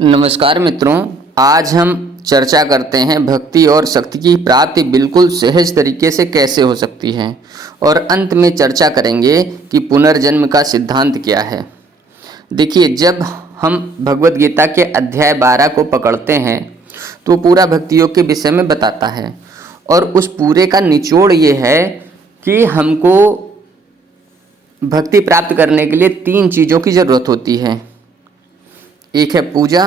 नमस्कार मित्रों, आज हम चर्चा करते हैं भक्ति और शक्ति की प्राप्ति बिल्कुल सहज तरीके से कैसे हो सकती है और अंत में चर्चा करेंगे कि पुनर्जन्म का सिद्धांत क्या है। देखिए, जब हम भगवत गीता के अध्याय 12 को पकड़ते हैं तो पूरा भक्ति योग के विषय में बताता है और उस पूरे का निचोड़ ये है कि हमको भक्ति प्राप्त करने के लिए 3 चीज़ों की ज़रूरत होती है। एक है पूजा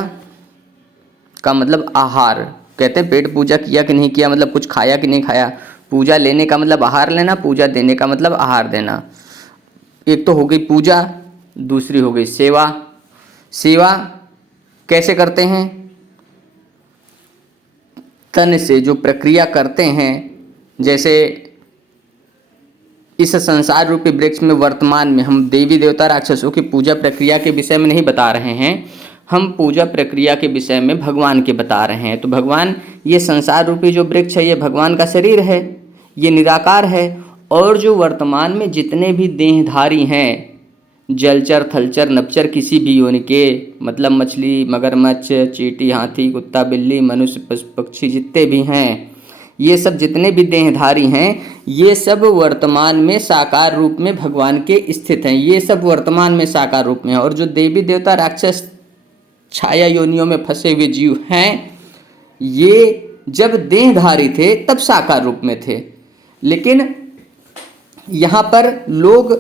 का मतलब आहार, कहते हैं पेट पूजा किया कि नहीं किया मतलब कुछ खाया कि नहीं खाया। पूजा लेने का मतलब आहार लेना, पूजा देने का मतलब आहार देना। एक तो हो गई पूजा, दूसरी हो गई सेवा। सेवा कैसे करते हैं? तन से जो प्रक्रिया करते हैं, जैसे इस संसार रूपी वृक्ष में वर्तमान में हम देवी देवता राक्षसों की पूजा प्रक्रिया के विषय में नहीं बता रहे हैं, हम पूजा प्रक्रिया के विषय में भगवान के बता रहे हैं। तो भगवान, ये संसार रूपी जो वृक्ष है ये भगवान का शरीर है, ये निराकार है। और जो वर्तमान में जितने भी देहधारी हैं, जलचर थलचर नपचर किसी भी योनि के, मतलब मछली मगरमच्छ चींटी हाथी कुत्ता बिल्ली मनुष्य पशु पक्षी जितने भी हैं, ये सब जितने भी देहधारी हैं, ये सब वर्तमान में साकार रूप में भगवान के स्थित हैं। ये सब वर्तमान में साकार रूप में हैं। और जो देवी देवता राक्षस छाया योनियों में फंसे हुए जीव हैं, ये जब देहधारी थे तब साकार रूप में थे। लेकिन यहाँ पर लोग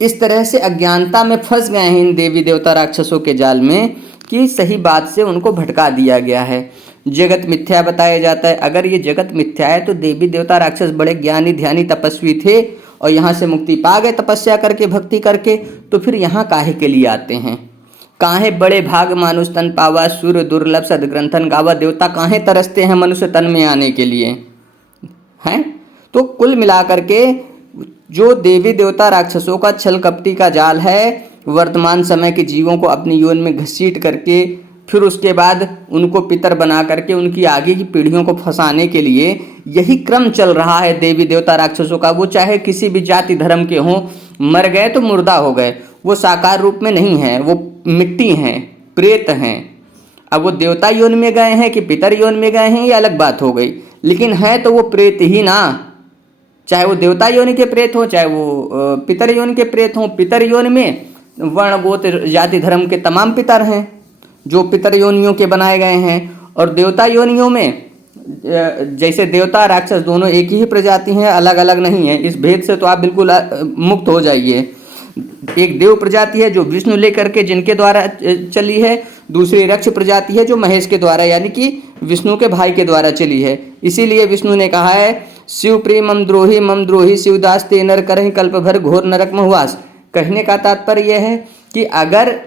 इस तरह से अज्ञानता में फंस गए हैं इन देवी देवता राक्षसों के जाल में कि सही बात से उनको भटका दिया गया है। जगत मिथ्या बताया जाता है। अगर ये जगत मिथ्या है तो देवी देवता राक्षस बड़े ज्ञानी ध्यानी तपस्वी थे और यहाँ से मुक्ति पा गए तपस्या करके भक्ति करके, तो फिर यहाँ काहे के लिए आते हैं? काहे बड़े भाग मानुष तन पावा सूर्य दुर्लभ सदग्रंथन गावा। देवता काहे तरसते हैं मनुष्य तन में आने के लिए हैं? तो कुल मिलाकर के जो देवी देवता राक्षसों का छल कपटी का जाल है, वर्तमान समय के जीवों को अपनी योन में घसीट करके फिर उसके बाद उनको पितर बना करके उनकी आगे की पीढ़ियों को फंसाने के लिए यही क्रम चल रहा है देवी देवता राक्षसों का। वो चाहे किसी भी जाति धर्म के हों, मर गए तो मुर्दा हो गए, वो साकार रूप में नहीं हैं, वो मिट्टी हैं, प्रेत हैं। अब वो देवता योन में गए हैं कि पितर योन में गए हैं ये अलग बात हो गई, लेकिन है तो वो प्रेत ही ना। चाहे वो देवता योनि के प्रेत हो, चाहे वो पितर योनि के प्रेत हों। पितर योन में वर्ण गोत्र जाति धर्म के तमाम पितर हैं जो पितर योनियों के बनाए गए हैं, और देवता योनियों में जैसे देवता राक्षस दोनों एक ही प्रजाति हैं, अलग अलग नहीं है। इस भेद से तो आप बिल्कुल मुक्त हो जाइए। एक देव प्रजाति है जो विष्णु लेकर के जिनके द्वारा चली है, दूसरी रक्ष प्रजाति है जो महेश के द्वारा यानी कि विष्णु के भाई के द्वारा चली है। इसीलिए विष्णु ने कहा है शिव प्रिय मम द्रोही शिवदास ते नर करहि कल्प भर घोर नरक महवास। कहने का तात्पर्य यह है कि अगर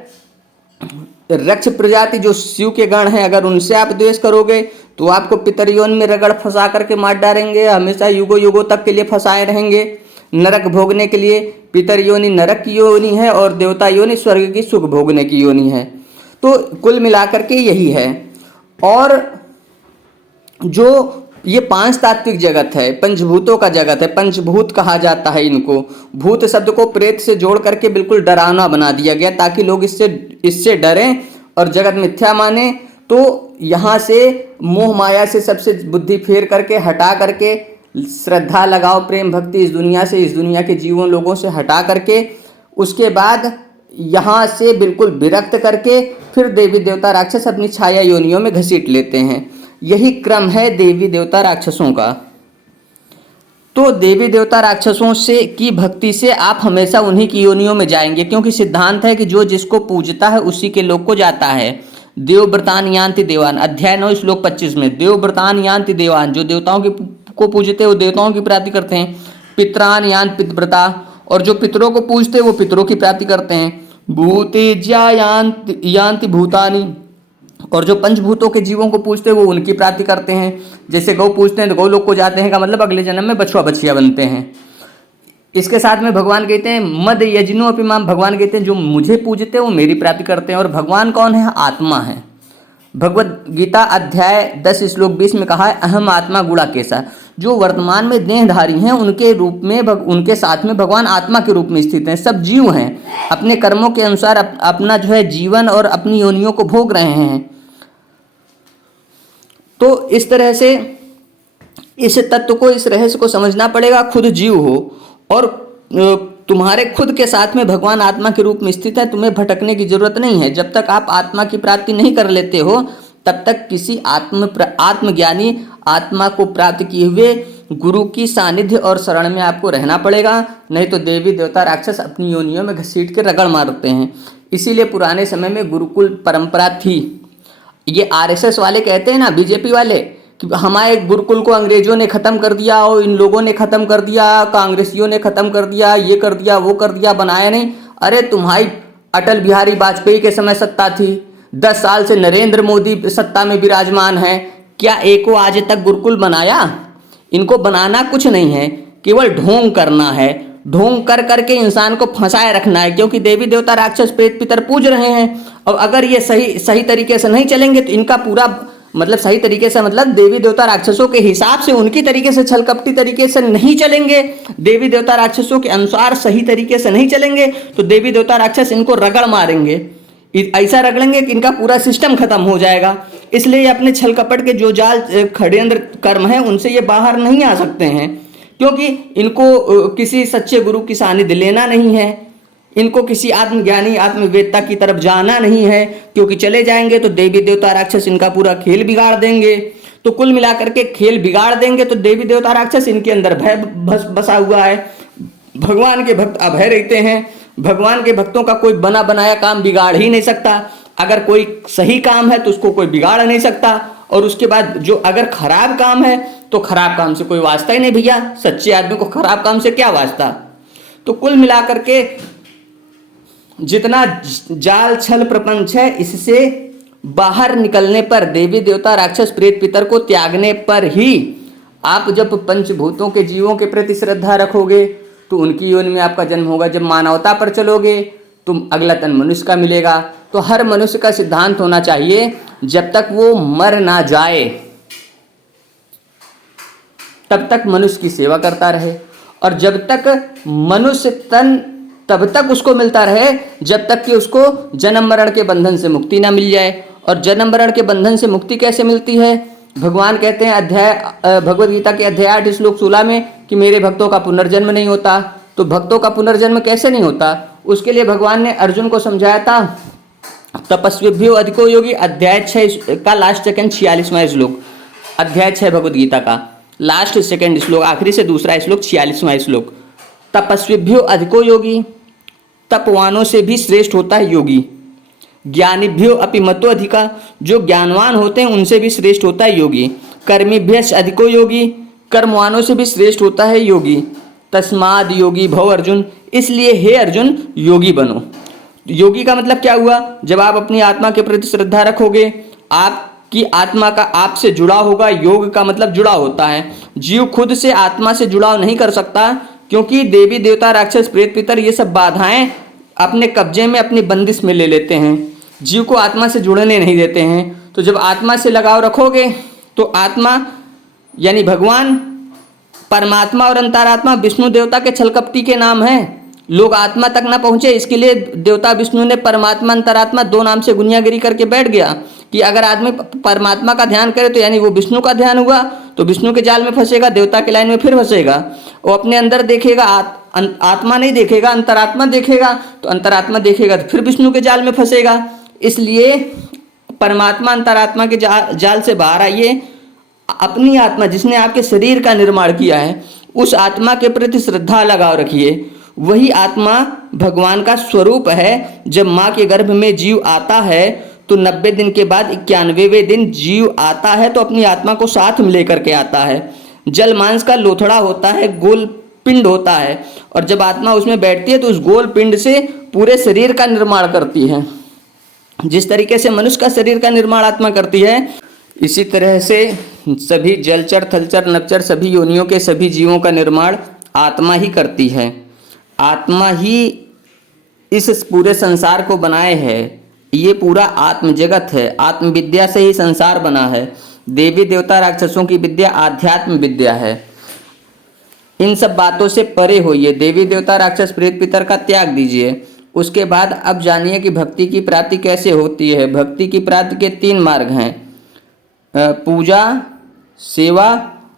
रक्ष प्रजाति जो शिव के गण हैं, अगर उनसे आप द्वेष करोगे तो आपको पितर योनि में रगड़ फंसा करके मार डालेंगे, हमेशा युगों युगों तक के लिए फंसाए रहेंगे नरक भोगने के लिए। पितर योनि नरक की योनि है और देवता योनि स्वर्ग की सुख भोगने की योनि है। तो कुल मिलाकर के यही है। और जो ये 5 तात्विक जगत है, पंचभूतों का जगत है, पंचभूत कहा जाता है इनको। भूत शब्द को प्रेत से जोड़ करके बिल्कुल डरावना बना दिया गया ताकि लोग इससे डरें और जगत मिथ्या माने। तो यहाँ से मोह माया से सबसे बुद्धि फेर करके हटा करके श्रद्धा लगाओ, प्रेम भक्ति इस दुनिया से, इस दुनिया के जीवों लोगों से हटा करके उसके बाद यहाँ से बिल्कुल विरक्त करके फिर देवी देवता राक्षस अपनी छाया योनियों में घसीट लेते हैं। यही क्रम है देवी देवता राक्षसों का। तो देवी देवता राक्षसों से की भक्ति से आप हमेशा उन्हीं की योनियों में जाएंगे, क्योंकि सिद्धांत है कि जो जिसको पूजता है उसी के लोक को जाता है। देवव्रतान यान्ति देवान, अध्याय 9 श्लोक 25 में देवव्रतान यान्ति देवान, जो देवताओं को पूजते हैं वो देवताओं की प्राप्ति करते हैं। पितरान यान्ति पितव्रता, और जो पितरों को पूजते हैं वो पितरों की प्राप्ति करते हैं। भूतेज्या यान्ति भूतानि, और जो पंचभूतों के जीवों को पूजते हैं वो उनकी प्राप्ति करते हैं। जैसे गौ पूजते हैं तो गौ लोग को जाते हैं का मतलब अगले जन्म में बछुआ बछिया बनते हैं। इसके साथ में भगवान कहते हैं मद यजनो अपि माम, भगवान कहते हैं जो मुझे पूजते हैं वो मेरी प्राप्ति करते हैं। और भगवान कौन है? आत्मा है। भगवत गीता अध्याय 10 श्लोक 20 में कहा है अहम आत्मा गुणा केसा, जो वर्तमान में देहधारी हैं उनके रूप में उनके साथ में भगवान आत्मा के रूप में स्थित हैं। सब जीव हैं, अपने कर्मों के अनुसार अपना जो है जीवन और अपनी योनियों को भोग रहे हैं। तो इस तरह से इस तत्व को, इस रहस्य को समझना पड़ेगा। खुद जीव हो और तुम्हारे खुद के साथ में भगवान आत्मा के रूप में स्थित है, तुम्हें भटकने की जरूरत नहीं है। जब तक आप आत्मा की प्राप्ति नहीं कर लेते हो तब तक किसी आत्मज्ञानी आत्मा को प्राप्त किए हुए गुरु की सानिध्य और शरण में आपको रहना पड़ेगा, नहीं तो देवी देवता राक्षस अपनी योनियों में घसीट के रगड़ मारते हैं। इसीलिए पुराने समय में गुरुकुल परंपरा थी। ये आरएसएस वाले कहते हैं ना, बीजेपी वाले, कि हमारे गुरुकुल को अंग्रेजों ने ख़त्म कर दिया और इन लोगों ने ख़त्म कर दिया, कांग्रेसियों ने ख़त्म कर दिया, ये कर दिया, वो कर दिया, बनाया नहीं। अरे तुम्हारी अटल बिहारी वाजपेयी के समय सत्ता थी, 10 साल से नरेंद्र मोदी सत्ता में विराजमान है, क्या एको आज तक गुरुकुल बनाया? इनको बनाना कुछ नहीं है, केवल ढोंग करना है। ढोंग कर करके इंसान को फंसाए रखना है, क्योंकि देवी देवता राक्षस प्रेत पितर पूज रहे हैं। और अगर ये सही तरीके से नहीं चलेंगे तो इनका पूरा मतलब सही तरीके से मतलब देवी देवता राक्षसों के हिसाब से, उनकी तरीके से छलकपटी तरीके से नहीं चलेंगे, देवी देवता राक्षसों के अनुसार सही तरीके से नहीं चलेंगे तो देवी देवता राक्षस इनको रगड़ मारेंगे, ऐसा रगड़ेंगे कि इनका पूरा सिस्टम खत्म हो जाएगा। इसलिए ये अपने छल कपट के जो जाल षड्यंत्र कर्म हैं उनसे ये बाहर नहीं आ सकते हैं, क्योंकि इनको किसी सच्चे गुरु की सानिध्य लेना नहीं है, इनको किसी आत्मज्ञानी आत्मवेत्ता की तरफ जाना नहीं है, क्योंकि चले जाएंगे तो देवी देवता राक्षस इनका पूरा खेल बिगाड़ देंगे। तो कुल मिलाकर के खेल बिगाड़ देंगे तो देवी देवता राक्षस इनके अंदर भय बसा हुआ है। भगवान के भक्त अभय रहते हैं, भगवान के भक्तों का कोई बना बनाया काम बिगाड़ ही नहीं सकता। अगर कोई सही काम है तो उसको कोई बिगाड़ नहीं सकता, और उसके बाद जो अगर खराब काम है तो खराब काम से कोई वास्ता ही नहीं भैया, सच्चे आदमी को खराब काम से क्या वास्ता। तो कुल मिलाकर के जितना जाल छल प्रपंच है, इससे बाहर निकलने पर, देवी देवता राक्षस प्रेत पितर को त्यागने पर ही आप जब पंचभूतों के जीवों के प्रति श्रद्धा रखोगे तो उनकी योनि में आपका जन्म होगा। जब मानवता पर चलोगे तो अगला तन मनुष्य का मिलेगा। तो हर मनुष्य का सिद्धांत होना चाहिए, जब तक वो मर ना जाए तब तक मनुष्य की सेवा करता रहे, और जब तक मनुष्य तन तब तक उसको मिलता रहे जब तक कि उसको जन्म मरण के बंधन से मुक्ति ना मिल जाए। और जन्म मरण के बंधन से मुक्ति कैसे मिलती है? भगवान कहते हैं भगवद गीता के अध्याय 8 श्लोक 16 में कि मेरे भक्तों का पुनर्जन्म नहीं होता। तो भक्तों का पुनर्जन्म कैसे नहीं होता? उसके लिए भगवान ने अर्जुन को समझाया था, तपस्वीभ्यो अधिको योगी, अध्याय 6 का लास्ट सेकंड 46वां श्लोक, अध्याय 6 भगवद गीता का लास्ट सेकंड श्लोक, आखिरी से दूसरा श्लोक 46वां श्लोक। तपस्वीभ्यो अधिको योगी, तपवानों से भी श्रेष्ठ होता है योगी। ज्ञानीभ्यो अपि मतो अधिका, जो ज्ञानवान होते हैं उनसे भी श्रेष्ठ होता है योगी। कर्मीभ्यश्च अधिको योगी, कर्मवानों से भी श्रेष्ठ होता है योगी। तस्माद योगी भव अर्जुन, इसलिए हे अर्जुन योगी बनो। योगी का मतलब क्या हुआ? जब आप अपनी आत्मा के प्रति श्रद्धा रखोगे, आपकी आत्मा का आपसे जुड़ा होगा। योग का मतलब जुड़ा होता है। जीव खुद से आत्मा से जुड़ाव नहीं कर सकता, क्योंकि देवी देवता राक्षस प्रेत पितर ये सब बाधाएं अपने कब्जे में, अपनी बंदिश में ले लेते हैं, जीव को आत्मा से जुड़ने नहीं देते हैं। तो जब आत्मा से लगाव रखोगे तो आत्मा यानी भगवान, परमात्मा और अंतरात्मा विष्णु देवता के छलकपटी के नाम हैं। लोग आत्मा तक ना पहुंचे, इसके लिए देवता विष्णु ने परमात्मा अंतरात्मा 2 नाम से गुनियागिरी करके बैठ गया कि अगर आदमी परमात्मा का ध्यान करे तो यानी वो विष्णु का ध्यान हुआ तो विष्णु के जाल में फंसेगा, देवता के लाइन में फिर फंसेगा। वो अपने अंदर देखेगा, आत्मा नहीं देखेगा, अंतरात्मा देखेगा, तो अंतरात्मा देखेगा तो फिर विष्णु के जाल में फंसेगा। इसलिए परमात्मा अंतरात्मा के जाल से बाहर आइए। अपनी आत्मा जिसने आपके शरीर का निर्माण किया है, उस आत्मा के प्रति श्रद्धा लगाव रखिए। वही आत्मा भगवान का स्वरूप है। जब माँ के गर्भ में जीव आता है तो 90 दिन के बाद 91वें दिन जीव आता है तो अपनी आत्मा को साथ में लेकर के आता है। जल मांस का लोथड़ा होता है, गोल पिंड होता है, और जब आत्मा उसमें बैठती है तो उस गोल पिंड से पूरे शरीर का निर्माण करती है। जिस तरीके से मनुष्य का शरीर का निर्माण आत्मा करती है, इसी तरह से सभी जलचर थलचर नभचर सभी योनियों के सभी जीवों का निर्माण आत्मा ही करती है। आत्मा ही इस पूरे संसार को बनाए है। ये पूरा आत्म जगत है, आत्म विद्या से ही संसार बना है। देवी देवता राक्षसों की विद्या आध्यात्म विद्या है। इन सब बातों से परे होइए, देवी देवता राक्षस प्रेत पितर का त्याग दीजिए। उसके बाद अब जानिए कि भक्ति की प्राप्ति कैसे होती है। भक्ति की प्राप्ति के 3 मार्ग हैं, पूजा, सेवा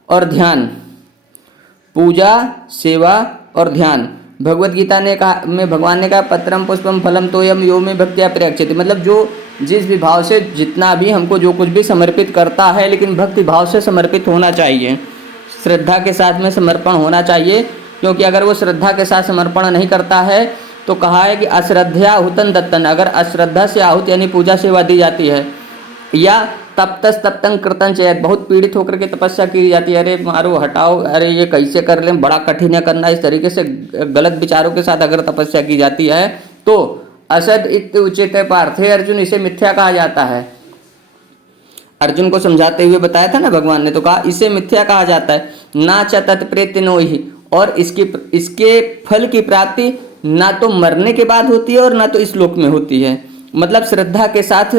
और ध्यान। पूजा, सेवा और ध्यान। भगवत गीता ने कहा में भगवान ने कहा पत्रम पुष्पम फलम तोयम यो में भक्त्या प्रयच्छति, मतलब जो जिस भी भाव से जितना भी हमको जो कुछ भी समर्पित करता है, लेकिन भक्ति भाव से समर्पित होना चाहिए, श्रद्धा के साथ में समर्पण होना चाहिए। क्योंकि अगर वो श्रद्धा के साथ समर्पण नहीं करता है तो कहा है कि अश्रद्धया हुतन दत्तन, अगर अश्रद्धा से आहुत यानी पूजा सेवा दी जाती है, या तप्तस तप्तं कृतं चेत्, बहुत पीड़ित होकर के तपस्या की जाती है, अरे मारो हटाओ, अरे ये कैसे कर लें, बड़ा कठिन है करना, इस तरीके से गलत विचारों के साथ अगर तपस्या की जाती है तो असद इत्य उच्यते पार्थे अर्जुन, इसे मिथ्या कहा जाता है। अर्जुन को समझाते हुए बताया था ना भगवान ने, तो कहा इसे मिथ्या कहा जाता है। ना च तत्प्रेत्य नो ही, और इसके फल की प्राप्ति ना तो मरने के बाद होती है और ना तो इस लोक में होती है। मतलब श्रद्धा के साथ,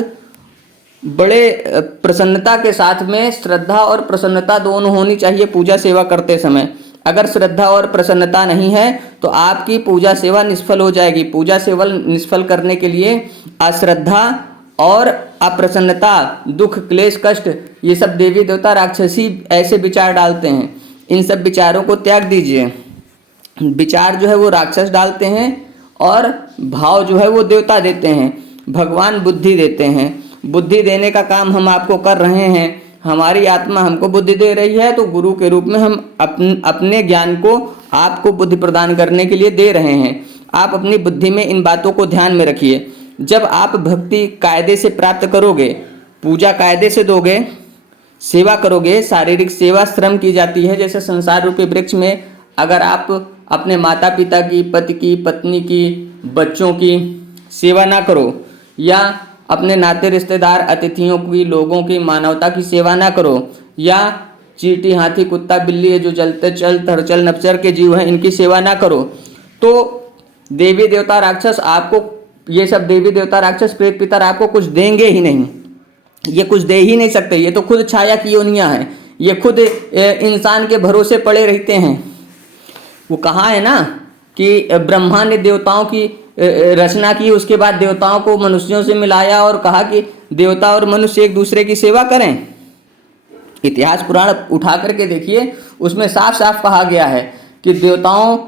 बड़े प्रसन्नता के साथ में श्रद्धा और प्रसन्नता दोनों होनी चाहिए पूजा सेवा करते समय। अगर श्रद्धा और प्रसन्नता नहीं है तो आपकी पूजा सेवा निष्फल हो जाएगी। पूजा सेवा निष्फल करने के लिए अश्रद्धा और अप्रसन्नता, दुख, क्लेश, कष्ट, ये सब देवी देवता राक्षसी ऐसे विचार डालते हैं। इन सब विचारों को त्याग दीजिए। विचार जो है वो राक्षस डालते हैं और भाव जो है वो देवता देते हैं। भगवान बुद्धि देते हैं, बुद्धि देने का काम हम आपको कर रहे हैं। हमारी आत्मा हमको बुद्धि दे रही है तो गुरु के रूप में हम अपने ज्ञान को आपको बुद्धि प्रदान करने के लिए दे रहे हैं। आप अपनी बुद्धि में इन बातों को ध्यान में रखिए। जब आप भक्ति कायदे से प्राप्त करोगे, पूजा कायदे से दोगे, सेवा करोगे, शारीरिक सेवा श्रम की जाती है। जैसे संसार रूपी वृक्ष में अगर आप अपने माता पिता की, पति की, पत्नी की, बच्चों की सेवा ना करो, या अपने नाते रिश्तेदार, अतिथियों की, लोगों की, मानवता की सेवा ना करो, या चींटी, हाथी, कुत्ता, बिल्ली है जो जलते चल थरचल नपचर के जीव हैं, इनकी सेवा ना करो, तो देवी देवता राक्षस आपको, ये सब देवी देवता राक्षस प्रेत पितर आपको कुछ देंगे ही नहीं। ये कुछ दे ही नहीं सकते। ये तो खुद छाया की योनियां हैं, ये खुद इंसान के भरोसे पड़े रहते हैं। वो कहाँ है ना कि ब्रह्मा ने देवताओं की रचना की, उसके बाद देवताओं को मनुष्यों से मिलाया और कहा कि देवता और मनुष्य एक दूसरे की सेवा करें। इतिहास पुराण उठा करके देखिए, उसमें साफ साफ कहा गया है कि देवताओं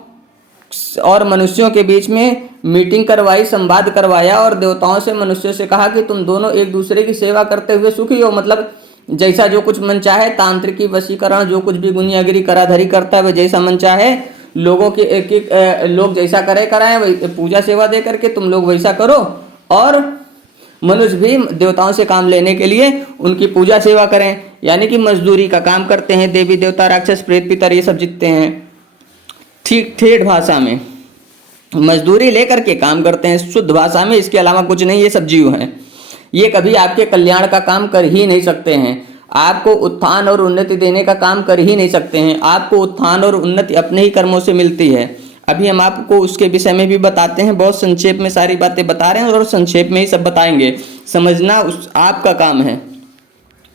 और मनुष्यों के बीच में मीटिंग करवाई, संवाद करवाया और देवताओं से मनुष्यों से कहा कि तुम दोनों एक दूसरे की सेवा करते हुए सुखी हो। मतलब जैसा जो कुछ मन चाहे, तांत्रिकी, वशीकरण, जो कुछ भी गुनियागिरी कराधारी करता है वह जैसा मन चाहे, लोगों के एक लोग जैसा कराएं, वही पूजा सेवा दे करके तुम लोग वैसा करो, और मनुष्य भी देवताओं से काम लेने के लिए उनकी पूजा सेवा करें। यानी कि मजदूरी का काम करते हैं देवी देवता राक्षस प्रेत पितर, ये सब जितते हैं, ठीक ठेठ भाषा में मजदूरी लेकर के काम करते हैं, शुद्ध भाषा में, इसके अलावा कुछ नहीं। ये सब जीव हैं, ये कभी आपके कल्याण का काम कर ही नहीं सकते हैं, आपको उत्थान और उन्नति देने का काम कर ही नहीं सकते हैं। आपको उत्थान और उन्नति अपने ही कर्मों से मिलती है। अभी हम आपको उसके विषय में भी बताते हैं, बहुत संक्षेप में सारी बातें बता रहे हैं और संक्षेप में ही सब बताएंगे। समझना उस आपका काम है,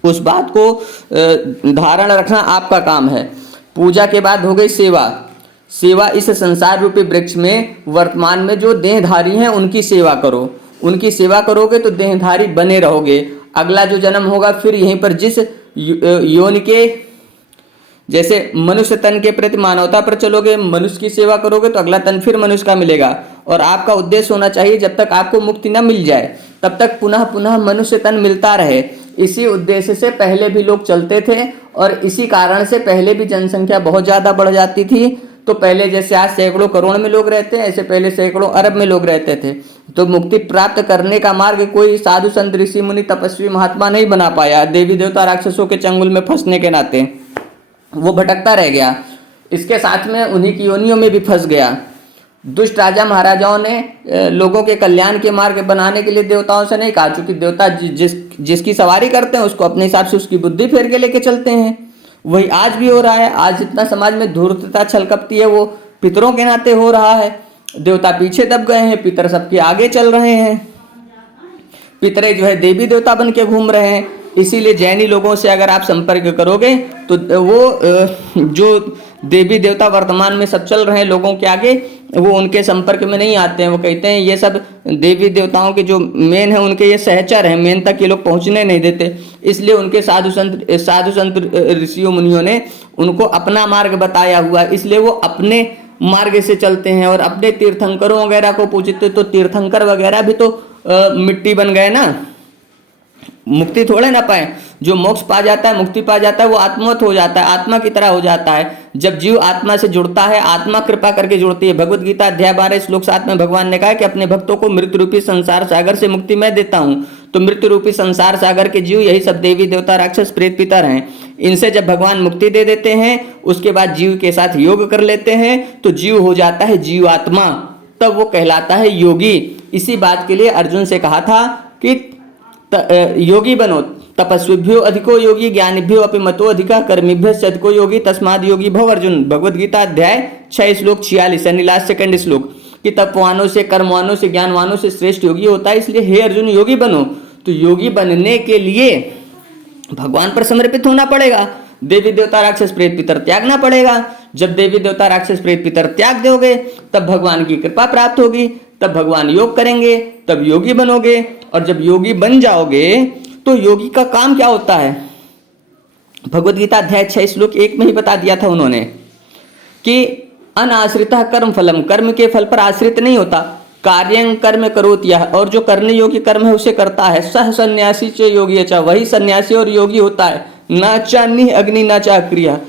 उस बात को धारण रखना आपका काम है। पूजा के बाद हो गई सेवा। सेवा इस संसार रूपी वृक्ष में वर्तमान में जो देहधारी हैं उनकी सेवा करो। उनकी सेवा करोगे तो देहधारी बने रहोगे। अगला जो जन्म होगा फिर यहीं पर जिस योनि के, जैसे मनुष्य तन के प्रति मानवता पर चलोगे, मनुष्य की सेवा करोगे तो अगला तन फिर मनुष्य का मिलेगा। और आपका उद्देश्य होना चाहिए जब तक आपको मुक्ति न मिल जाए तब तक पुनः पुनः मनुष्य तन मिलता रहे। इसी उद्देश्य से पहले भी लोग चलते थे और इसी कारण से पहले भी जनसंख्या बहुत ज़्यादा बढ़ जाती थी। तो पहले जैसे आज सैकड़ों करोड़ में लोग रहते हैं, ऐसे पहले सैकड़ों अरब में लोग रहते थे। तो मुक्ति प्राप्त करने का मार्ग कोई साधु संत ऋषि मुनि तपस्वी महात्मा नहीं बना पाया। देवी देवता राक्षसों के चंगुल में फंसने के नाते वो भटकता रह गया। इसके साथ में उन्हीं की योनियों में भी फंस गया। दुष्ट राजा महाराजाओं ने लोगों के कल्याण के मार्ग बनाने के लिए देवताओं से नहीं कहा, चूंकि देवता जिसकी सवारी करते हैं उसको अपने हिसाब से उसकी बुद्धि फेर के लेके चलते हैं। वही आज भी हो रहा है। आज जितना समाज में धूर्तता छलकपती है वो पितरों के नाते हो रहा है। देवता पीछे दब गए हैं, पितर सबके आगे चल रहे हैं। पितरे जो है देवी देवता बन के घूम रहे हैं। इसीलिए जैनी लोगों से अगर आप संपर्क करोगे तो वो जो देवी देवता वर्तमान में सब चल रहे हैं लोगों के आगे, वो उनके संपर्क में नहीं आते हैं। वो कहते हैं ये सब देवी देवताओं के जो मेन है उनके ये सहचर हैं, मेन तक ये लोग पहुंचने नहीं देते। इसलिए उनके साधु संत ऋषियों मुनियों ने उनको अपना मार्ग बताया हुआ, इसलिए वो अपने मार्ग से चलते हैं और अपने तीर्थंकरों वगैरह को पूजते। तो तीर्थंकर वगैरह भी तो मिट्टी बन गए ना, मुक्ति थोड़े ना पाए। जो मोक्ष पा जाता है, मुक्ति पा जाता है, वो आत्मवत हो जाता है, आत्मा की तरह हो जाता है। जब जीव आत्मा से जुड़ता है, आत्मा कृपा करके जुड़ती है। भगवत गीता अध्याय 12 श्लोक 7 में भगवान ने कहा कि अपने भक्तों को मृत्यु रूपी संसार सागर से मुक्ति मैं देता हूं। तो मृत्यु रूपी संसार सागर के जीव यही सब देवी देवता राक्षस प्रेत पितर हैं। इनसे जब भगवान मुक्ति दे देते हैं, उसके बाद जीव के साथ योग कर लेते हैं, तो जीव हो जाता है जीवात्मा, तब वो कहलाता है योगी। इसी बात के लिए अर्जुन से कहा था कि योगी बनो, तपस्विभ्यो अधिको योगी, ज्ञानिभ्यो अपि मतो अधिका, कर्मिभ्यो अधिको योगी, तस्माद योगी भव अर्जुन। भगवत गीता अध्याय 6 श्लोक 46 यानी लास्ट सेकंड श्लोक कि तपवानों से, कर्मवानों से, ज्ञानवानों से श्रेष्ठ योगी होता है। इसलिए हे अर्जुन योगी बनो। तो योगी बनने के लिए भगवान पर समर्पित होना पड़ेगा, देवी देवता राक्षस प्रेत पितर त्यागना पड़ेगा। जब देवी देवता राक्षस प्रेत पितर त्याग दोगे तब भगवान की कृपा प्राप्त होगी, तब भगवान योग करेंगे, तब योगी बनोगे। और जब योगी बन जाओगे तो योगी का काम क्या होता है, भगवत गीता अध्याय 6 श्लोक 1 में ही बता दिया था उन्होंने कि अनाश्रितः कर्म फलम, कर्म के फल पर आश्रित नहीं होता। कार्यं कर्म करोति यः, और जो करने योग्य कर्म है उसे करता है। सह सन्यासी च योगी च, वही सन्यासी और योगी होता है। न चान्य अग्नि न चा क्रिया,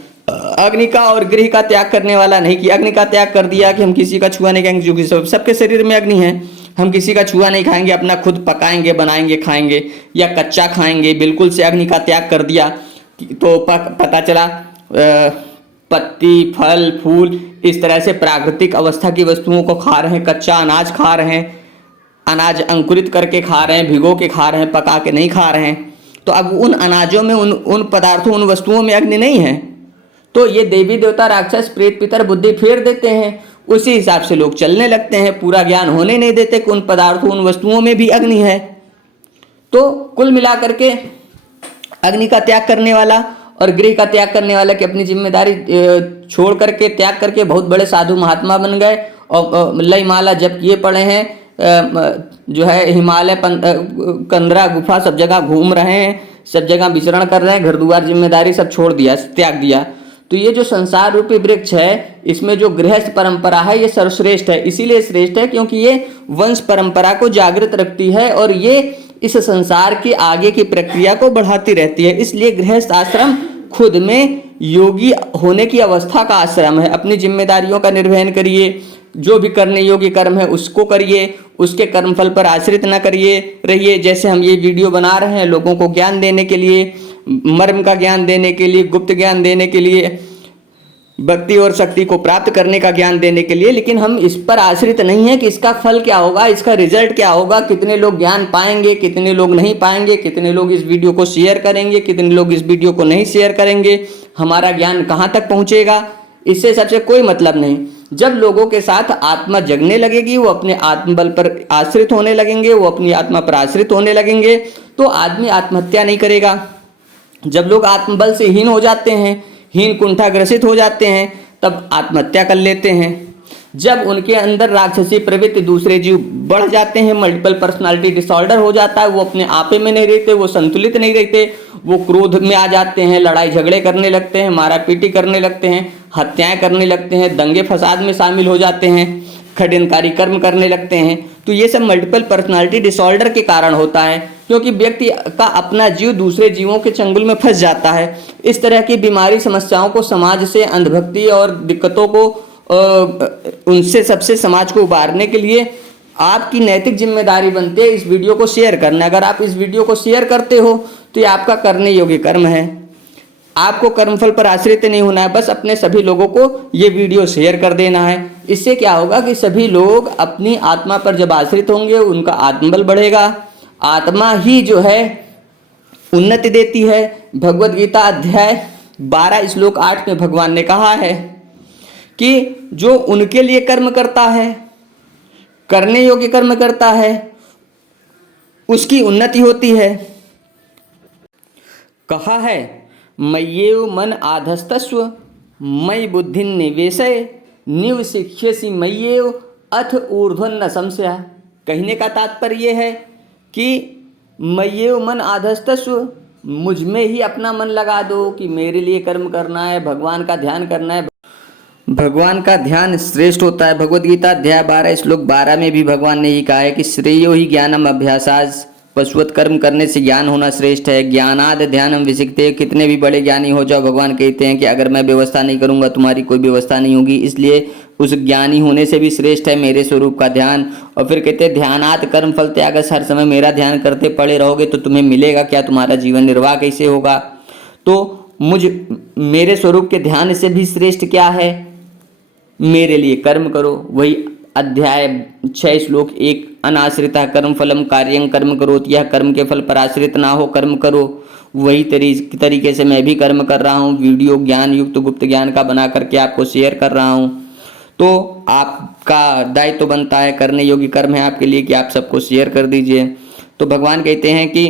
अग्नि का और गृह का त्याग करने वाला नहीं। कि अग्नि का त्याग कर दिया कि हम किसी का छुआ नहीं खाएंगे, जो कि सबके शरीर में अग्नि है, हम किसी का छुआ नहीं खाएंगे, अपना खुद पकाएंगे, बनाएंगे, खाएंगे, या कच्चा खाएंगे, बिल्कुल से अग्नि का त्याग कर दिया तो पता चला पत्ती, फल, फूल, इस तरह से प्राकृतिक अवस्था की वस्तुओं को खा रहे हैं, कच्चा अनाज खा रहे हैं, अनाज अंकुरित करके खा रहे हैं, भिगो के खा रहे हैं, पका के नहीं खा रहे हैं। तो अब उन अनाजों में, उन पदार्थों, उन वस्तुओं में अग्नि नहीं है। तो ये देवी देवता राक्षस प्रेत पितर बुद्धि फेर देते हैं, उसी हिसाब से लोग चलने लगते हैं, पूरा ज्ञान होने नहीं देते कि उन पदार्थों, उन वस्तुओं में भी अग्नि है। तो कुल मिलाकर के अग्नि का त्याग करने वाला और गृह का त्याग करने वाला की अपनी जिम्मेदारी छोड़ करके, त्याग करके बहुत बड़े साधु महात्मा बन गए और लय माला जप किए पड़े हैं, जो है हिमालय, कंदरा, गुफा सब जगह घूम रहे हैं, सब जगह विचरण कर रहे हैं, घर द्वार जिम्मेदारी सब छोड़ दिया, त्याग दिया। तो ये जो संसार रूपी वृक्ष है, इसमें जो गृहस्थ परंपरा है ये सर्वश्रेष्ठ है। इसीलिए श्रेष्ठ है क्योंकि ये वंश परंपरा को जागृत रखती है और ये इस संसार की आगे की प्रक्रिया को बढ़ाती रहती है। इसलिए गृहस्थ आश्रम खुद में योगी होने की अवस्था का आश्रम है। अपनी जिम्मेदारियों का निर्वहन करिए, जो भी करने योग्य कर्म है उसको करिए, उसके कर्मफल पर आश्रित न करिए रहिए। जैसे हम ये वीडियो बना रहे हैं लोगों को ज्ञान देने के लिए, मर्म का ज्ञान देने के लिए, गुप्त ज्ञान देने के लिए, भक्ति और शक्ति को प्राप्त करने का ज्ञान देने के लिए, लेकिन हम इस पर आश्रित नहीं है कि इसका फल क्या होगा, इसका रिजल्ट क्या होगा, कितने लोग ज्ञान पाएंगे, कितने लोग नहीं पाएंगे, कितने लोग इस वीडियो को शेयर करेंगे, कितने लोग इस वीडियो को नहीं शेयर करेंगे, हमारा ज्ञान कहाँ तक पहुँचेगा, इससे सबसे कोई मतलब नहीं। जब लोगों के साथ आत्मा जगने लगेगी, वो अपने आत्मबल पर आश्रित होने लगेंगे, वो अपनी आत्मा पर आश्रित होने लगेंगे, तो आदमी आत्महत्या नहीं करेगा। जब लोग आत्मबल से हीन हो जाते हैं, हीन कुंठाग्रसित हो जाते हैं, तब आत्महत्या कर लेते हैं। जब उनके अंदर राक्षसी प्रवृत्ति, दूसरे जीव बढ़ जाते हैं, मल्टीपल पर्सनालिटी डिसऑर्डर हो जाता है, वो अपने आपे में नहीं रहते, वो संतुलित नहीं रहते, वो क्रोध में आ जाते हैं, लड़ाई झगड़े करने लगते हैं, मारापीटी करने लगते हैं, हत्याएं करने लगते हैं, दंगे फसाद में शामिल हो जाते हैं, खड्यनकारी कर्म करने लगते हैं। तो ये सब मल्टीपल पर्सनालिटी डिसऑर्डर के कारण होता है, क्योंकि व्यक्ति का अपना जीव दूसरे जीवों के चंगुल में फंस जाता है। इस तरह की बीमारी, समस्याओं को, समाज से अंधभक्ति और दिक्कतों को, उनसे सबसे समाज को उबारने के लिए आपकी नैतिक जिम्मेदारी बनती है इस वीडियो को शेयर करना। अगर आप इस वीडियो को शेयर करते हो तो ये आपका करने योग्य कर्म है। आपको कर्मफल पर आश्रित नहीं होना है, बस अपने सभी लोगों को ये वीडियो शेयर कर देना है। इससे क्या होगा कि सभी लोग अपनी आत्मा पर जब आश्रित होंगे, उनका आत्मबल बढ़ेगा। आत्मा ही जो है उन्नति देती है। भगवत गीता अध्याय 12 श्लोक 8 में भगवान ने कहा है कि जो उनके लिए कर्म करता है, करने योग्य कर्म करता है, उसकी उन्नति होती है। कहा है मय्येव मन आधस्तस्व मयि बुद्धि निवेशय निवशिष्यसि मय्येव अथ ऊर्ध्वं न संशय। कहने का तात्पर्य ये है कि मय्येव मन आधस्तस्व, मुझ में ही अपना मन लगा दो कि मेरे लिए कर्म करना है, भगवान का ध्यान करना है। भगवान का ध्यान श्रेष्ठ होता है। भगवद गीता अध्याय 12 श्लोक 12 में भी भगवान ने ये कहा है कि श्रेयो ही ज्ञानम अभ्यासाज, पशुवत कर्म करने से ज्ञान होना श्रेष्ठ है। ज्ञानाद ध्यानम विशिखते, कितने भी बड़े ज्ञानी हो जाओ, भगवान कहते हैं कि अगर मैं व्यवस्था नहीं करूंगा तुम्हारी कोई व्यवस्था नहीं होगी, इसलिए उस ज्ञानी होने से भी श्रेष्ठ है मेरे स्वरूप का ध्यान। और फिर कहते हैं ध्यानात कर्म फल त्याग, हर समय मेरा ध्यान करते पड़े रहोगे तो तुम्हें मिलेगा क्या, तुम्हारा जीवन निर्वाह कैसे होगा। तो मेरे स्वरूप के ध्यान से भी श्रेष्ठ क्या है, मेरे लिए कर्म करो। वही अध्याय 6 श्लोक 1, अनाश्रिता कर्म फलम कार्यं कर्म करो, यह कर्म के फल पर आश्रित ना हो कर्म करो। वही तरीके से मैं भी कर्म कर रहा हूँ, वीडियो ज्ञान युक्त गुप्त ज्ञान का बना करके आपको शेयर कर रहा हूँ। तो आपका दायित्व तो बनता है, करने योग्य कर्म है आपके लिए कि आप सबको शेयर कर दीजिए। तो भगवान कहते हैं कि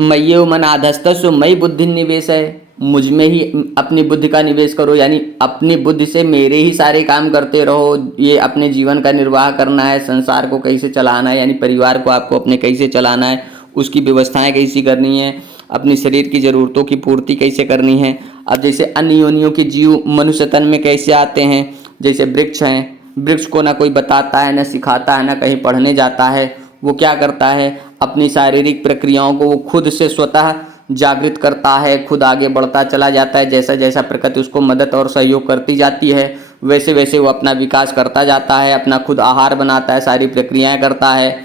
मय्येव मन आधस्तस्व मयि बुद्धि निवेश है, मुझ में ही अपनी बुद्धि का निवेश करो, यानी अपनी बुद्धि से मेरे ही सारे काम करते रहो। ये अपने जीवन का निर्वाह करना है, संसार को कैसे चलाना है, यानी परिवार को आपको अपने कैसे चलाना है, उसकी व्यवस्थाएं कैसी करनी है, अपनी शरीर की ज़रूरतों की पूर्ति कैसे करनी है। अब जैसे अन्य योनियों के जीव मनुष्य तन में कैसे आते हैं, जैसे वृक्ष हैं, वृक्ष को ना कोई बताता है, ना सिखाता है, ना कहीं पढ़ने जाता है। वो क्या करता है, अपनी शारीरिक प्रक्रियाओं को वो खुद से स्वतः जागृत करता है, खुद आगे बढ़ता चला जाता है। जैसा जैसा प्रकृति उसको मदद और सहयोग करती जाती है, वैसे वैसे वो अपना विकास करता जाता है, अपना खुद आहार बनाता है, सारी प्रक्रियाएं करता है।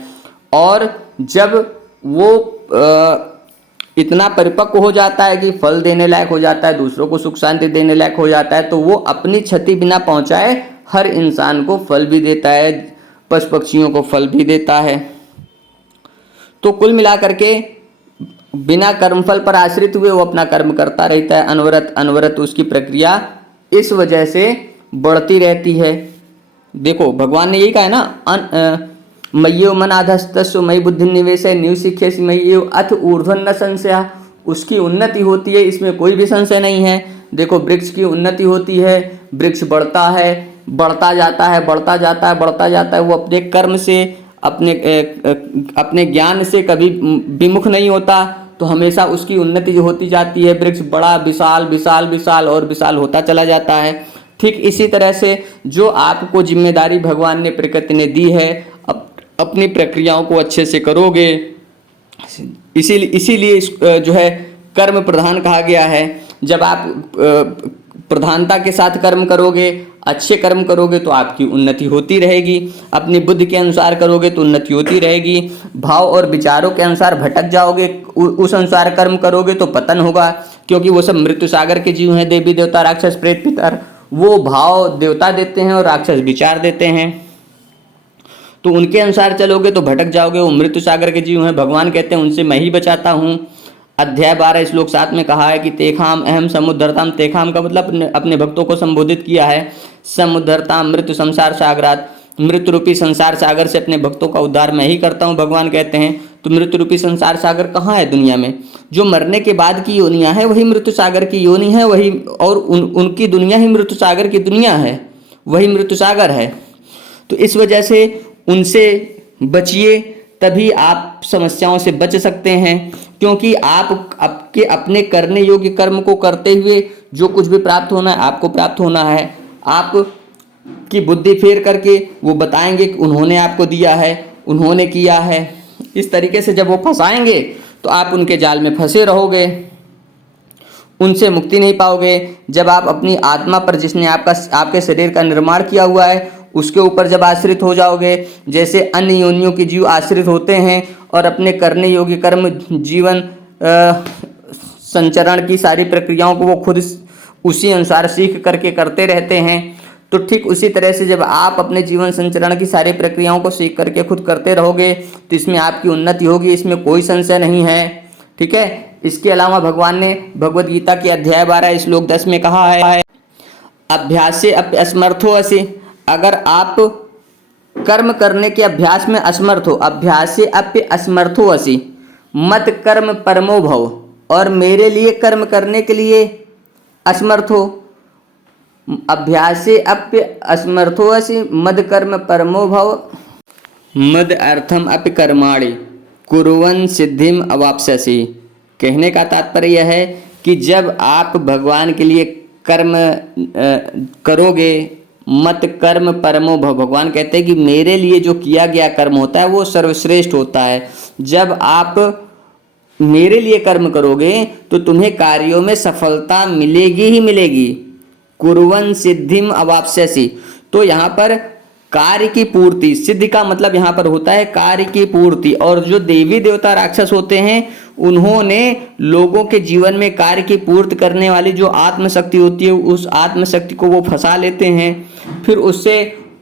और जब वो इतना परिपक्व हो जाता है कि फल देने लायक हो जाता है, दूसरों को सुख शांति देने लायक हो जाता है, तो वो अपनी क्षति बिना पहुंचाए हर इंसान को फल भी देता है, पशु पक्षियों को फल भी देता है। तो कुल मिलाकर के बिना कर्मफल पर आश्रित हुए वो अपना कर्म करता रहता है, अनवरत अनवरत उसकी प्रक्रिया इस वजह से बढ़ती रहती है। देखो भगवान ने यही कहा है ना, मय्येव मन आधस्तस्व मयि बुद्धि निवेश है निवशिष्यसि मय्येव अथ ऊर्ध्वं न संशय। उसकी उन्नति होती है, इसमें कोई भी संशय नहीं है। देखो वृक्ष की उन्नति होती है, वृक्ष बढ़ता है, बढ़ता जाता है, बढ़ता जाता है, बढ़ता जाता है। वो अपने कर्म से अपने ज्ञान से कभी विमुख नहीं होता, तो हमेशा उसकी उन्नति जो होती जाती है। वृक्ष बड़ा विशाल विशाल विशाल और विशाल होता चला जाता है। ठीक इसी तरह से जो आपको जिम्मेदारी भगवान ने प्रकृति ने दी है, अपनी प्रक्रियाओं को अच्छे से करोगे, इसीलिए जो है कर्म प्रधान कहा गया है। जब आप प्रधानता के साथ कर्म करोगे, अच्छे कर्म करोगे तो आपकी उन्नति होती रहेगी। अपनी बुद्धि के अनुसार करोगे तो उन्नति होती रहेगी। भाव और विचारों के अनुसार भटक जाओगे, उस अनुसार कर्म करोगे तो पतन होगा, क्योंकि वो सब मृत्यु सागर के जीव हैं, देवी देवता राक्षस प्रेत पितर। वो भाव देवता देते हैं और राक्षस विचार देते हैं, तो उनके अनुसार चलोगे तो भटक जाओगे। वो मृत्यु सागर के जीव हैं, भगवान कहते हैं उनसे मैं ही बचाता हूँ। अध्याय 12 श्लोक 7 में कहा है कि तेखाम अहम समुद्धरताम। तेखाम का मतलब अपने भक्तों को संबोधित किया है। समुद्धरताम मृत्यु संसार सागरात, मृत्यु रूपी संसार सागर से अपने भक्तों का उद्धार मैं ही करता हूँ, भगवान कहते हैं। तो मृत्यु रूपी संसार सागर कहाँ है दुनिया में? जो मरने के बाद की योनियाँ हैं वही मृत्यु सागर की योनि है, वही, और उनकी दुनिया ही मृत्यु सागर की दुनिया है, वही मृत्यु सागर है। तो इस वजह से उनसे बचिए, तभी आप समस्याओं से बच सकते हैं। क्योंकि आप आपके अपने करने योग्य कर्म को करते हुए जो कुछ भी प्राप्त होना है आपको प्राप्त होना है। आप की बुद्धि फेर करके वो बताएंगे कि उन्होंने आपको दिया है, उन्होंने किया है। इस तरीके से जब वो फंसाएंगे तो आप उनके जाल में फंसे रहोगे, उनसे मुक्ति नहीं पाओगे। जब आप अपनी आत्मा पर, जिसने आपके शरीर का निर्माण किया हुआ है, उसके ऊपर जब आश्रित हो जाओगे, जैसे अन्य योनियों के जीव आश्रित होते हैं और अपने करने योग्य कर्म, जीवन संचरण की सारी प्रक्रियाओं को वो खुद उसी अनुसार सीख करके करते रहते हैं, तो ठीक उसी तरह से जब आप अपने जीवन संचरण की सारी प्रक्रियाओं को सीख करके खुद करते रहोगे तो इसमें आपकी उन्नति होगी, इसमें कोई संशय नहीं है। ठीक है। इसके अलावा भगवान ने भगवद गीता के अध्याय 12 श्लोक 10 में कहा है, अभ्यास से असमर्थो असि। अगर आप कर्म करने के अभ्यास में असमर्थ हो, अभ्यास से असमर्थो असि मत कर्म परमो भव, और मेरे लिए कर्म करने के लिए असमर्थो, अभ्यासे अप्य असमर्थो असि मद कर्म परमो भव, मद अर्थम अपि कर्माणि कुर्वन् सिद्धिम अवाप्स्यसि। कहने का तात्पर्य यह है कि जब आप भगवान के लिए कर्म करोगे, मत कर्म परमो भव, भगवान कहते हैं कि मेरे लिए जो किया गया कर्म होता है वो सर्वश्रेष्ठ होता है। जब आप मेरे लिए कर्म करोगे तो तुम्हें कार्यों में सफलता मिलेगी ही मिलेगी। कुर्वन् सिद्धिम अवाप्स्यसि, तो यहाँ पर कार्य की पूर्ति, सिद्धि का मतलब यहाँ पर होता है कार्य की पूर्ति। और जो देवी देवता राक्षस होते हैं उन्होंने लोगों के जीवन में कार्य की पूर्ति करने वाली जो आत्मशक्ति होती है उस आत्मशक्ति को वो फंसा लेते हैं। फिर उससे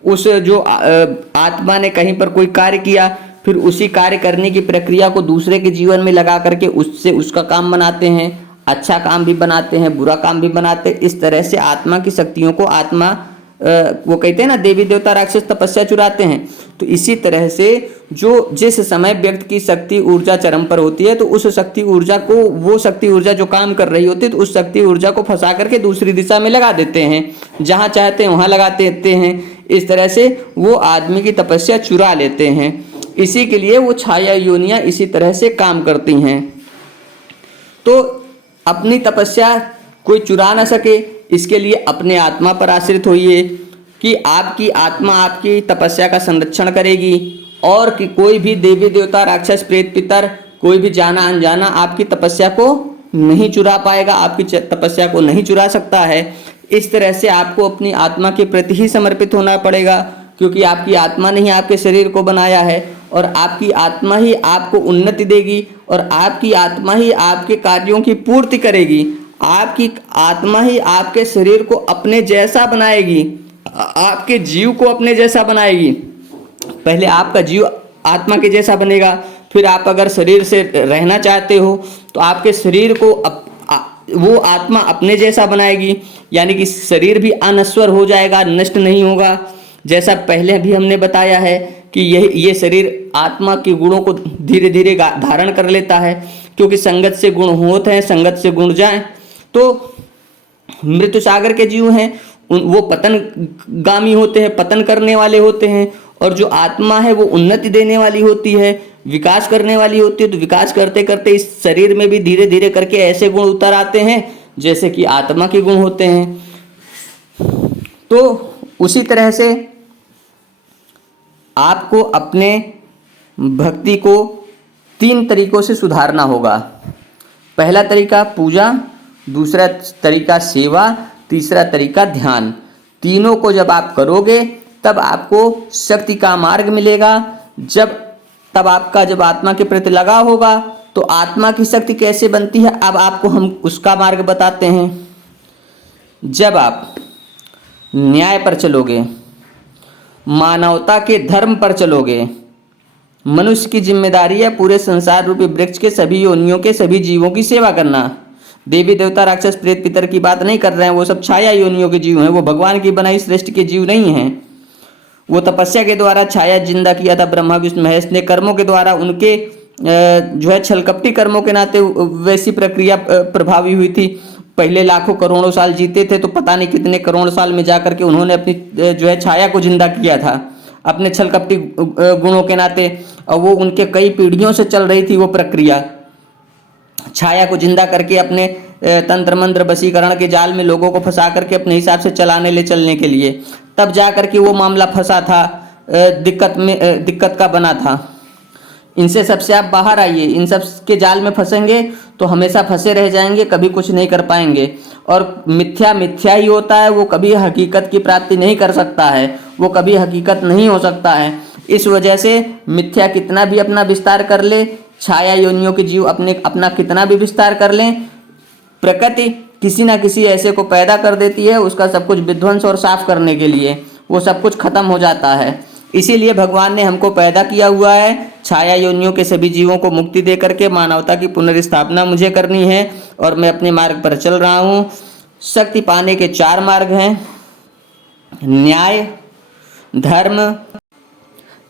उस जो आत्मा ने कहीं पर कोई कार्य किया, फिर उसी कार्य करने की प्रक्रिया को दूसरे के जीवन में लगा करके उससे उसका काम बनाते हैं, अच्छा काम भी बनाते हैं, बुरा काम भी बनाते हैं। इस तरह से आत्मा की शक्तियों को आत्मा वो कहते हैं ना, देवी देवता राक्षस तपस्या चुराते हैं। तो इसी तरह से जो जिस समय व्यक्ति की शक्ति ऊर्जा चरम पर होती है तो उस शक्ति ऊर्जा को, वो शक्ति ऊर्जा जो काम कर रही होती है तो उस शक्ति ऊर्जा को फंसा करके दूसरी दिशा में लगा देते हैं, जहाँ चाहते हैं वहाँ लगा देते हैं। इस तरह से वो आदमी की तपस्या चुरा लेते हैं। इसी के लिए वो छाया योनियाँ इसी तरह से काम करती हैं। तो अपनी तपस्या कोई चुरा ना सके, इसके लिए अपने आत्मा पर आश्रित होइए कि आपकी आत्मा आपकी तपस्या का संरक्षण करेगी, और कि कोई भी देवी देवता राक्षस प्रेत पितर कोई भी जाना अनजाना आपकी तपस्या को नहीं चुरा पाएगा, आपकी तपस्या को नहीं चुरा सकता है। इस तरह से आपको अपनी आत्मा के प्रति ही समर्पित होना पड़ेगा, क्योंकि आपकी आत्मा ने ही आपके शरीर को बनाया है और आपकी आत्मा ही आपको उन्नति देगी और आपकी आत्मा ही आपके कार्यों की पूर्ति करेगी। आपकी आत्मा ही आपके शरीर को अपने जैसा बनाएगी, आपके जीव को अपने जैसा बनाएगी। पहले आपका जीव आत्मा के जैसा बनेगा, फिर आप अगर शरीर से रहना चाहते हो तो आपके शरीर को वो आत्मा अपने जैसा बनाएगी, यानी कि शरीर भी अनश्वर हो जाएगा, नष्ट नहीं होगा। जैसा पहले भी हमने बताया है कि ये शरीर आत्मा के गुणों को धीरे धीरे धारण कर लेता है, क्योंकि संगत से गुण होते हैं, संगत से गुण जाएं। तो मृत्यु सागर के जीव हैं वो पतनगामी होते हैं, पतन करने वाले होते हैं, और जो आत्मा है वो उन्नति देने वाली होती है, विकास करने वाली होती है। तो विकास करते करते इस शरीर में भी धीरे धीरे करके ऐसे गुण उतर आते हैं जैसे कि आत्मा के गुण होते हैं। तो उसी तरह से आपको अपने भक्ति को 3 तरीकों से सुधारना होगा। पहला तरीका पूजा, दूसरा तरीका सेवा, तीसरा तरीका ध्यान। तीनों को जब आप करोगे तब आपको शक्ति का मार्ग मिलेगा। जब आत्मा के प्रति लगा होगा तो आत्मा की शक्ति कैसे बनती है, अब आपको हम उसका मार्ग बताते हैं। जब आप न्याय पर चलोगे, मानवता के धर्म पर चलोगे, मनुष्य की जिम्मेदारी है पूरे संसार रूपी वृक्ष के सभी योनियों के सभी जीवों की सेवा करना। देवी देवता राक्षस प्रेत पितर की बात नहीं कर रहे हैं, वो सब छाया योनियों के जीव हैं, वो भगवान की बनाई सृष्टि के जीव नहीं हैं। वो तपस्या के द्वारा छाया जिंदा किया था ब्रह्मा विष्णु महेश ने, कर्मों के द्वारा उनके जो है छलकपटी कर्मों के नाते वैसी प्रक्रिया प्रभावी हुई थी। पहले लाखों करोड़ों साल जीते थे तो पता नहीं कितने करोड़ साल में जाकर के उन्होंने अपनी जो है छाया को जिंदा किया था अपने छलकपटी गुणों के नाते, और वो उनके कई पीढ़ियों से चल रही थी वो प्रक्रिया, छाया को जिंदा करके अपने तंत्र मंत्र वशीकरण के जाल में लोगों को फंसा करके अपने हिसाब से चलने के लिए, तब जा करके वो मामला फंसा था, दिक्कत का बना था। इनसे सबसे आप बाहर आइए, इन सब के जाल में फंसेंगे तो हमेशा फंसे रह जाएंगे, कभी कुछ नहीं कर पाएंगे। और मिथ्या मिथ्या ही होता है, वो कभी हकीकत की प्राप्ति नहीं कर सकता है, वो कभी हकीकत नहीं हो सकता है। इस वजह से मिथ्या कितना भी अपना विस्तार कर ले, छाया योनियों के जीव अपना कितना भी विस्तार कर लें, प्रकृति किसी ना किसी ऐसे को पैदा कर देती है उसका सब कुछ विध्वंस और साफ करने के लिए, वो सब कुछ खत्म हो जाता है। इसीलिए भगवान ने हमको पैदा किया हुआ है, छाया योनियों के सभी जीवों को मुक्ति दे करके मानवता की पुनर्स्थापना मुझे करनी है, और मैं अपने मार्ग पर चल रहा हूँ। शक्ति पाने के 4 मार्ग हैं, न्याय, धर्म,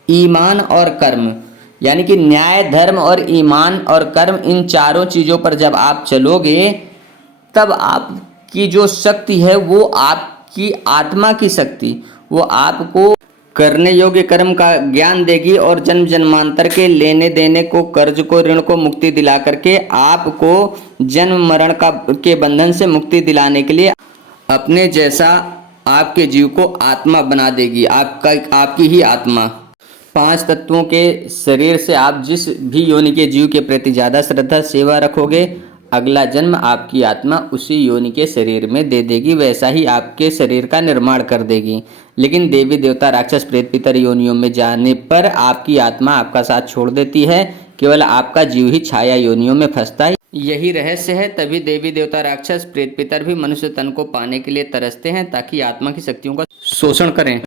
ईमान और कर्म। यानी कि न्याय, धर्म और ईमान और कर्म, इन चारों चीज़ों पर जब आप चलोगे तब आप की जो शक्ति है वो आपकी आत्मा की शक्ति, वो आपको करने योग्य कर्म का ज्ञान देगी और जन्म जन्मांतर के लेने देने को, कर्ज को, ऋण को मुक्ति दिला करके आपको जन्म मरण का के बंधन से मुक्ति दिलाने के लिए अपने जैसा आपके जीव को आत्मा बना देगी, आपकी ही आत्मा। 5 तत्वों के शरीर से आप जिस भी योनि के जीव के प्रति ज़्यादा श्रद्धा सेवा रखोगे, अगला जन्म आपकी आत्मा उसी योनि के शरीर में दे देगी, वैसा ही आपके शरीर का निर्माण कर देगी। लेकिन देवी देवता राक्षस प्रेत पितर योनियों में जाने पर आपकी आत्मा आपका साथ छोड़ देती है, केवल आपका जीव ही छाया योनियों में फंसता है। यही रहस्य है, तभी देवी देवता राक्षस प्रेत पितर भी मनुष्य तन को पाने के लिए तरसते हैं ताकि आत्मा की शक्तियों का शोषण करें।